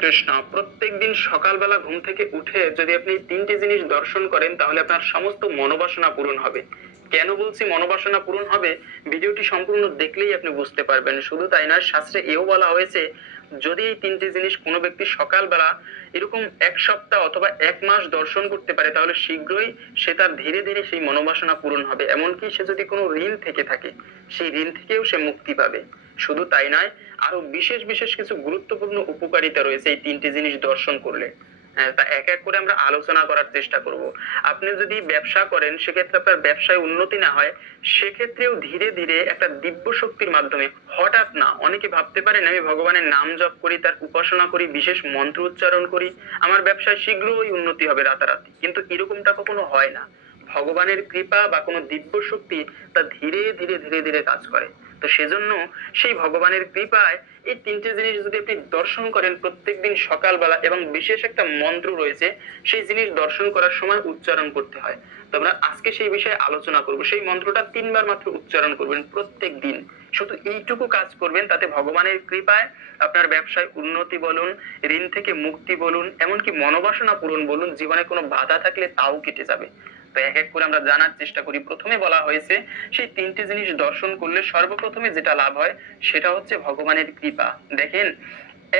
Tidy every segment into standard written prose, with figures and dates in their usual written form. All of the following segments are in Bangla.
কৃষ্ণ। প্রত্যেকদিন সকালবেলা ঘুম থেকে উঠে যদি আপনি তিনটে জিনিস দর্শন করেন তাহলে আপনার সমস্ত মনোবাসনা পূরণ হবে। কেন বলছি মনোবাসনা পূরণ হবে, ভিডিওটি সম্পূর্ণ দেখলেই আপনি বুঝতে পারবেন। শুধু তাই নয়, শাস্ত্রে এও বলা হয়েছে যদি এই তিনটে জিনিস কোনো ব্যক্তি সকালবেলা এরকম এক সপ্তাহ অথবা এক মাস দর্শন করতে পারে তাহলে শীঘ্রই সে তার ধীরে ধীরে সেই মনোবাসনা পূরণ হবে। এমনকি সে যদি কোনো ঋণ থেকে থাকে সেই ঋণ থেকেও সে মুক্তি পাবে। শুধু তাই নয়, আরো বিশেষ বিশেষ কিছু গুরুত্বপূর্ণ উপকারিতা রয়েছে এই তিনটি জিনিস দর্শন করলে। তা এক এক করে আমরা আলোচনা করার চেষ্টা করব। আপনি যদি ব্যবসা করেন সেক্ষেত্রে আপনার ব্যবসায় উন্নতি না হয়, সেক্ষেত্রেও ধীরে ধীরে একটা দিব্য শক্তির মাধ্যমে, হঠাৎ না, অনেকে ভাবতে পারেন আমি ভগবানের নাম জপ করি, তার উপাসনা করি, বিশেষ মন্ত্র উচ্চারণ করি, আমার ব্যবসায় শীঘ্রই উন্নতি হবে রাতারাতি, কিন্তু এরকমটা কখনো হয় না। ভগবানের কৃপা বা কোনো দিব্য শক্তি তা ধীরে ধীরে ধীরে ধীরে কাজ করে। তো সেজন্য সেই ভগবানের কৃপায় এই তিনটে জিনিস যদি আপনি দর্শন করেন প্রত্যেকদিন সকালবেলা, এবং বিশেষ একটা মন্ত্র রয়েছে সেই জিনিস দর্শন করার সময় উচ্চারণ করতে হয়। তো আমরা আজকে সেই বিষয়ে আলোচনা করব। সেই মন্ত্রটা 3 বার মাত্র উচ্চারণ করবেন প্রত্যেক দিন। শুধু এইটুকু কাজ করবেন, তাতে ভগবানের কৃপায় আপনার ব্যবসায় উন্নতি বলুন, ঋণ থেকে মুক্তি বলুন, এমনকি মনোবাসনা পূরণ বলুন, জীবনে কোনো বাধা থাকলে তাও কেটে যাবে। তো এক এক করে আমরা জানার চেষ্টা করি। প্রথমে বলা হয়েছে সেই তিনটি জিনিস দর্শন করলে সর্বপ্রথমে যেটা লাভ হয় সেটা হচ্ছে ভগবানের কৃপা। দেখেন,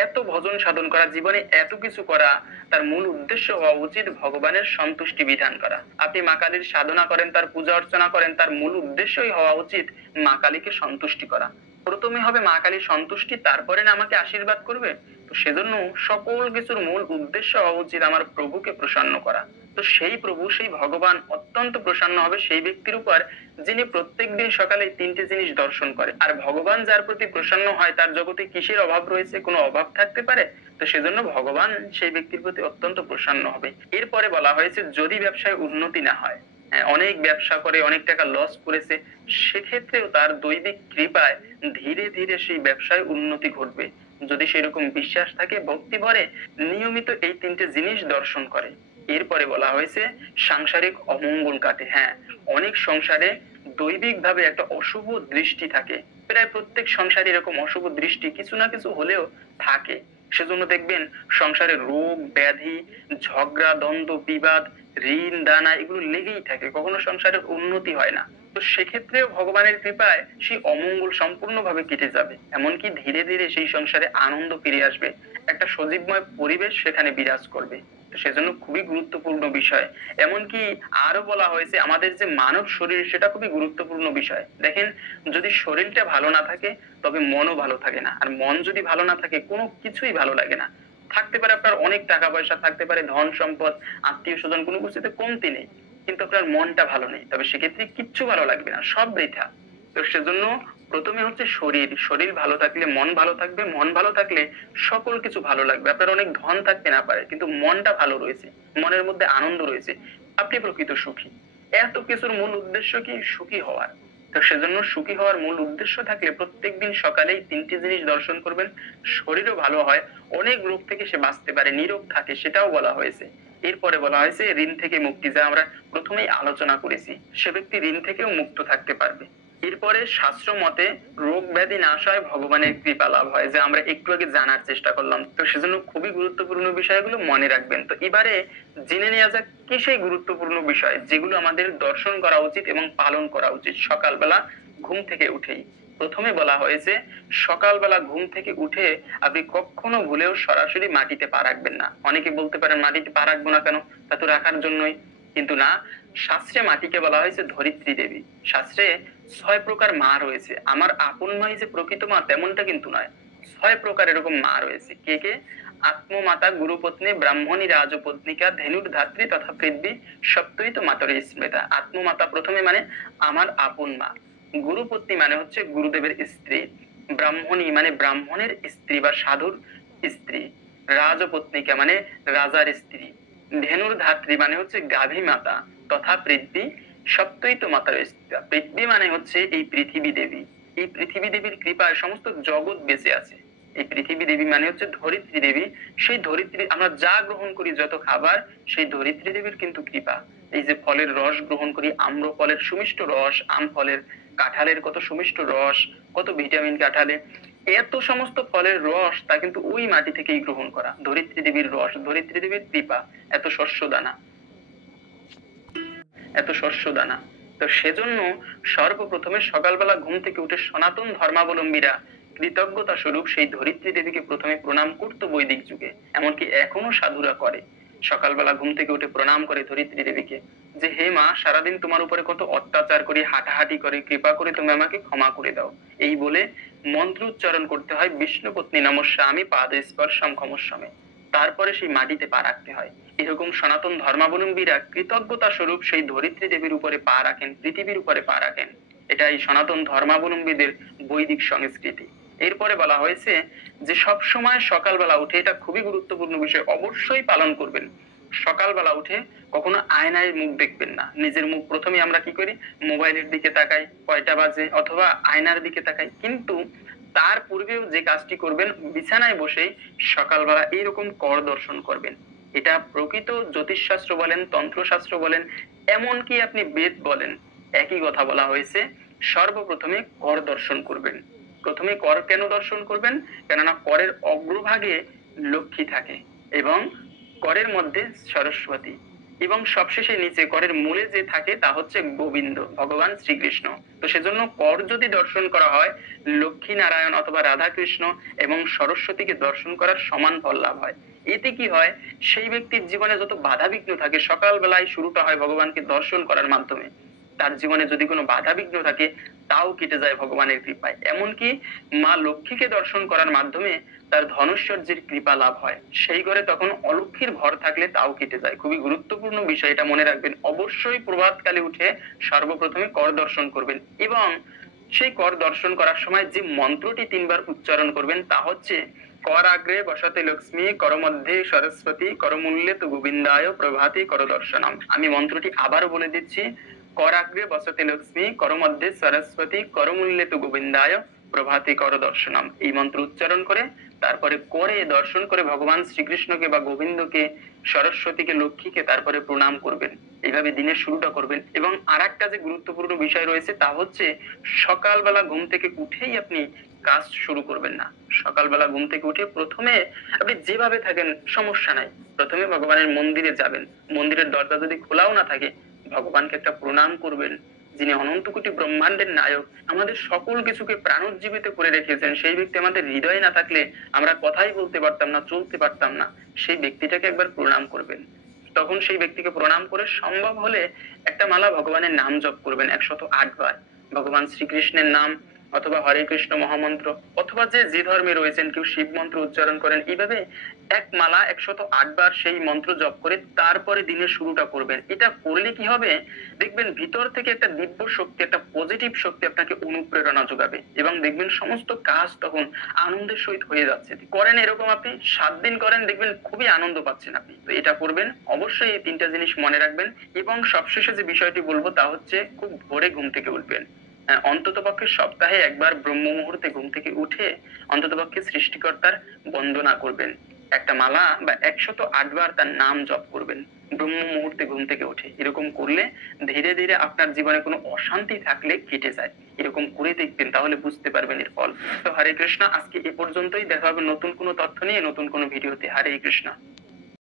এত ভজন সাধন করা, জীবনে এত কিছু করা, তার মূল উদ্দেশ্য হওয়া উচিত ভগবানের সন্তুষ্টি বিধান করা। আপনি মা কালীর সাধনা করেন, তার পূজা অর্চনা করেন, তার মূল উদ্দেশ্যই হওয়া উচিত মা কালীকে সন্তুষ্টি করা। প্রথমে হবে মা কালীর সন্তুষ্টি, তারপরে না আমাকে আশীর্বাদ করবে। তো সেজন্য সকল কিছুর মূল উদ্দেশ্য হওয়া উচিত আমার প্রভুকে প্রসন্ন করা। তো সেই প্রভু, সেই ভগবান অত্যন্ত প্রসন্ন হবে সেই ব্যক্তির উপর যিনি প্রত্যেকদিন সকালে তিনটে জিনিস দর্শন করে। আর ভগবান যার প্রতি প্রসন্ন হয় তার জগতে কিসের অভাব রয়েছে? কোনো অভাব থাকতে পারে? তো সেজন্য ভগবান সেই ব্যক্তির প্রতি অত্যন্ত প্রসন্ন হবে। এরপরে বলা হয়েছে যদি ব্যবসায় উন্নতি না হয়, অনেক ব্যবসা করে অনেক টাকা লস করেছে, সেক্ষেত্রেও তার দৈবিক কৃপায় ধীরে ধীরে সেই ব্যবসায় উন্নতি ঘটবে যদি সেরকম বিশ্বাস থাকে, ভক্তি ভরে নিয়মিত এই তিনটে জিনিস দর্শন করে। এরপরে বলা হয়েছে সাংসারিক অমঙ্গল কাটে। হ্যাঁ, অনেক সংসারে দৈবিক ভাবে একটা অশুভ দৃষ্টি থাকে। প্রায় প্রত্যেক সংসারে এরকম অশুভ দৃষ্টি কিছু না কিছু হলেও থাকে। সেজন্য দেখবেন সংসারে রোগ ব্যাধি, ঝগড়া দ্বন্দ্ব বিবাদ, ঋণ দানা এগুলো লেগেই থাকে, কখনো সংসারের উন্নতি হয় না। তো সেক্ষেত্রেও ভগবানের কৃপায় সেই অমঙ্গল সম্পূর্ণভাবে কেটে যাবে, এমনকি ধীরে ধীরে সেই সংসারে আনন্দ ফিরে আসবে, একটা সজীবময় পরিবেশ সেখানে বিরাজ করবে। সেজন্য খুবই গুরুত্বপূর্ণ বিষয়। এমনকি আরো বলা হয়েছে আমাদের যে মানব শরীর সেটা খুবই গুরুত্বপূর্ণ বিষয়। দেখেন, যদি শরীরটা ভালো না থাকে তবে মনও ভালো থাকে না, আর মন যদি ভালো না থাকে কোনো কিছুই ভালো লাগে না। থাকতে পারে আপনার অনেক টাকা পয়সা, থাকতে পারে ধন সম্পদ, আত্মীয় স্বজন, কোনো কিছুতে কমতি নেই, কিন্তু আপনার মনটা ভালো নেই, তবে সেক্ষেত্রে কিচ্ছু ভালো লাগবে না, সব বৃথা। তো সেজন্য প্রথমে হচ্ছে শরীর, শরীর ভালো থাকলে মন ভালো থাকবে, মন ভালো থাকলে সকল কিছু ভালো লাগবে। আপনার অনেক ধন থাকতে না পারে, কিন্তু মনটা ভালো রয়েছে, মনের মধ্যে আনন্দ রয়েছে, আপনি প্রকৃত সুখী। এত কিছুর মূল উদ্দেশ্য কি? সুখী হওয়ার। তো সেজন্য সুখী হওয়ার মূল উদ্দেশ্য থাকলে প্রত্যেকদিন সকালেই তিনটি জিনিস দর্শন করবেন, শরীরও ভালো হয়, অনেক রোগ থেকে সে বাঁচতে পারে, নিরোগ থাকে, সেটাও বলা হয়েছে। এরপরে বলা হয়েছে ঋণ থেকে মুক্তি, যা আমরা প্রথমেই আলোচনা করেছি, সে ব্যক্তি ঋণ থেকেও মুক্ত থাকতে পারবে। এরপরে শাস্ত্র মতে রোগ ব্যাধি নাশ হয়, ভগবানের কৃপা লাভ হয়, যে আমরা একটু আগে জানার চেষ্টা করলাম। তো সেজন্য খুবই গুরুত্বপূর্ণ বিষয়গুলো মনে রাখবেন। তো এবারে জেনে নেওয়া যাক কি সেই গুরুত্বপূর্ণ বিষয় যেগুলো আমাদের দর্শন করা উচিত এবং পালন করা উচিত সকালবেলা ঘুম থেকে উঠেই। প্রথমে বলা হয়েছে সকালবেলা ঘুম থেকে উঠে আপনি কখনো ভুলেও সরাসরি মাটিতে পা রাখবেন না। অনেকে বলতে পারেন মাটিতে পা রাখবো না কেন, তা তো রাখার জন্যই। কিন্তু না, শাস্ত্রে মাটিকে বলা হয়েছে ধরিত্রী দেবী। শাস্ত্রে 6 প্রকার মা রয়েছে। আমার আপন মাই যে প্রকৃত মা তেমনটা কিন্তু নয়, 6 প্রকার এরকম মা রয়েছে। কে কে? আত্মমাতা, গুরুপত্নী, ব্রাহ্মণী, রাজপত্নিকা, ধেনুর ধাত্রী তথা পৃথ্বী, সপ্তই তো মাতরে স্মৃতা। আত্মমাতা প্রথমে মানে আমার আপন মা, গুরুপত্নী মানে হচ্ছে গুরুদেবের স্ত্রী, ব্রাহ্মণী মানে ব্রাহ্মণের স্ত্রী বা সাধুর স্ত্রী, রাজপত্নিকা মানে রাজার স্ত্রী, ধেনুর ধাত্রী মানে হচ্ছে গাভী মাতা, তথা পৃথ্বী, সপ্তই তো মাতার স্ত্রী। পৃথ্বী মানে হচ্ছে এই পৃথিবী দেবী। এই পৃথিবী দেবীর কৃপায় সমস্ত জগৎ বেঁচে আছে। এই পৃথিবী দেবী মানে হচ্ছে ধরিত্রী দেবী। সেই ধরিত্রী আমরা যা গ্রহণ করি, যত খাবার, সেই ধরিত্রী দেবীর কিন্তু কৃপা। এই যে ফলের রস গ্রহণ করি, আম্র ফলের সুমিষ্ট রস, আম ফলের, কাঁঠালের কত সুমিষ্ট রস, কত ভিটামিন কাঁঠালে, এত সমস্ত ফলের রস তা কিন্তু ওই মাটি থেকেই গ্রহণ করা, ধরিত্রী দেবীর রস, ধরিত্রী দেবীর কৃপা, এত শস্য দানা, এত শস্য দানা। তো সেজন্য সর্বপ্রথমে সকালবেলা ঘুম থেকে উঠে সনাতন ধর্মাবলম্বীরা কৃতজ্ঞতা স্বরূপ সেই ধরিত্রী দেবীকে প্রথমে প্রণাম করতো বৈদিক যুগে, এমনকি এখনো সাধুরা করে। সকালবেলা ঘুম থেকে উঠে প্রণাম করে ধরিত্রী দেবীকে, যে হে মা, সারাদিন তোমার উপরে কত অত্যাচার করি, হাঁটাহাঁটি করে, কৃপা করে তুমি আমাকে ক্ষমা করে দাও, এই বলে মন্ত্র উচ্চারণ করতে হয়, বিষ্ণু পত্নী নমস্যামি পাদ স্পর্শম ক্ষমস্বমে। তারপরে সেই মাটিতে পা রাখতে হয়। এরকম সনাতন ধর্মাবলম্বীরা কৃতজ্ঞতা স্বরূপ সেই ধরিত্রী দেবীর উপরে পা রাখেন, পৃথিবীর উপরে পা রাখেন। এটাই সনাতন ধর্মাবলম্বীদের বৈদিক সংস্কৃতি। এরপরে বলা হয়েছে যে সব সময় সকালবেলা উঠে, এটা খুবই গুরুত্বপূর্ণ বিষয়, অবশ্যই পালন করবেন। সকালবেলা উঠে কখনো আয়নায় মুখ দেখবেন না। নিজের মুখ প্রথমে আমরা কি করি, মোবাইলের দিকে তাকাই, কয়টা বাজে, অথবা আয়নার দিকে তাকাই। কিন্তু তার পূর্বেও যে কাজটি করবেন, বিছানায় বসেই সকালবেলা এইরকম কর দর্শন করবেন। এটা প্রকৃত জ্যোতিষশাস্ত্র বলেন, তন্ত্রশাস্ত্র বলেন, এমনকি আপনি বেদ বলেন, একই কথা বলা হয়েছে, সর্বপ্রথমে কর দর্শন করবেন। প্রথমে কর কেন দর্শন করবেন? কেননা করের অগ্রভাগে লক্ষ্মী থাকে, এবং করের মধ্যে সরস্বতী, এবং সবশেষে নিচে করের মূলে যে থাকে তা হচ্ছে গোবিন্দ, ভগবান শ্রীকৃষ্ণ। তো সেজন্য কর যদি দর্শন করা হয়, লক্ষ্মী নারায়ণ অথবা রাধা কৃষ্ণ এবং সরস্বতীকে দর্শন করার সমান ফল লাভ হয়। এতে কি হয়, সেই ব্যক্তির জীবনে যত বাধা বিঘ্ন থাকে, সকালবেলায় শুরুটা হয় ভগবানকে দর্শন করার মাধ্যমে, তার জীবনে যদি কোনো বাধা বিঘ্ন থাকে তাও কেটে যায় ভগবানের কৃপায়। এমনকি মা লক্ষ্মীকে দর্শন করার মাধ্যমে তার ধনৈশ্বর্যের কৃপা লাভ হয়। সেই ঘরে তখন অলক্ষ্মীর ভর থাকলে তাও কেটে যায়। খুবই গুরুত্বপূর্ণ বিষয়, এটা মনে রাখবেন। অবশ্যই প্রভাতকালে উঠে সর্বপ্রথমে কর দর্শন করবেন, এবং সেই কর দর্শন করার সময় যে মন্ত্রটি 3 বার উচ্চারণ করবেন তা হচ্ছে, কর আগ্রে বসতে লক্ষ্মী, কর মধ্যে সরস্বতী, কর মূল্যে তু গোবিন্দায় প্রভাতে কর দর্শনম। আমি মন্ত্রটি আবারও বলে দিচ্ছি, কর আগ্রে বসতে লক্ষ্মী, কর মধ্যে সরস্বতী, কর মূল্যে তু গোবিন্দায় প্রভাতে কর দর্শনম। এই মন্ত্র উচ্চারণ করে তারপরে করে দর্শন করে ভগবান শ্রীকৃষ্ণকে বা গোবিন্দকে, সরস্বতীকে, লক্ষ্মীকে তারপরে প্রণাম করবেন। এইভাবে দিনের শুরুটা করবেন। এবং আর একটা যে গুরুত্বপূর্ণ বিষয় রয়েছে তা হচ্ছে, সকালবেলা ঘুম থেকে উঠেই আপনি কাজ শুরু করবেন না। সকালবেলা ঘুম থেকে উঠে প্রথমে আপনি যেভাবে থাকেন সমস্যা নাই, প্রথমে ভগবানের মন্দিরে যাবেন। মন্দিরের দরজা যদি খোলাও না থাকে, ভগবানকে একটা প্রণাম করবেন, যিনি অনন্ত কোটি ব্রহ্মাণ্ডের নায়ক, আমাদের সকল কিছুকে প্রাণোজ্জীবিত করে রেখেছেন। সেই ব্যক্তি আমাদের হৃদয়ে না থাকলে আমরা কথাই বলতে পারতাম না, চলতে পারতাম না। সেই ব্যক্তিটাকে একবার প্রণাম করবেন। তখন সেই ব্যক্তিকে প্রণাম করে সম্ভব হলে একটা মালা ভগবানের নাম জপ করবেন 108 বার। ভগবান শ্রীকৃষ্ণের নাম, অথবা হরে কৃষ্ণ মহামন্ত্র, অথবা যে যে ধর্মে রয়েছেন, কেউ শিব মন্ত্র উচ্চারণ করেন, এইভাবে এক মালা 108 বার সেই মন্ত্র জপ করে তারপরে দিনের শুরুটা করবেন। এটা করলে কি হবে, দেখবেন ভিতর থেকে একটা দিব্য শক্তি, একটা পজিটিভ শক্তি আপনাকে অনুপ্রেরণা যোগাবে, এবং দেখবেন সমস্ত কাজ তখন আনন্দের সহিত হয়ে যাচ্ছে। করেন এরকম, আপনি 7 দিন করেন, দেখবেন খুবই আনন্দ পাচ্ছেন আপনি। তো এটা করবেন, অবশ্যই এই 3টা জিনিস মনে রাখবেন। এবং সবশেষে যে বিষয়টি বলবো তা হচ্ছে, খুব ভোরে ঘুম থেকে উঠবেন। অন্ততপক্ষে সপ্তাহে একবার ব্রহ্ম মুহূর্তে ঘুম থেকে উঠে অন্ততপক্ষে সৃষ্টিকর্তার বন্দনা করবেন। একটা মালা বা 108 বার তার নাম জপ করবেন ব্রহ্ম মুহূর্তে ঘুম থেকে উঠে। এরকম করলে ধীরে ধীরে আপনার জীবনে কোনো অশান্তি থাকলে কেটে যায়। এরকম করে দেখবেন, তাহলে বুঝতে পারবেন এর ফল। তো হরে কৃষ্ণ, আজকে এ পর্যন্তই। দেখা হবে নতুন কোনো তথ্য নিয়ে, নতুন কোনো ভিডিওতে। হরে কৃষ্ণ।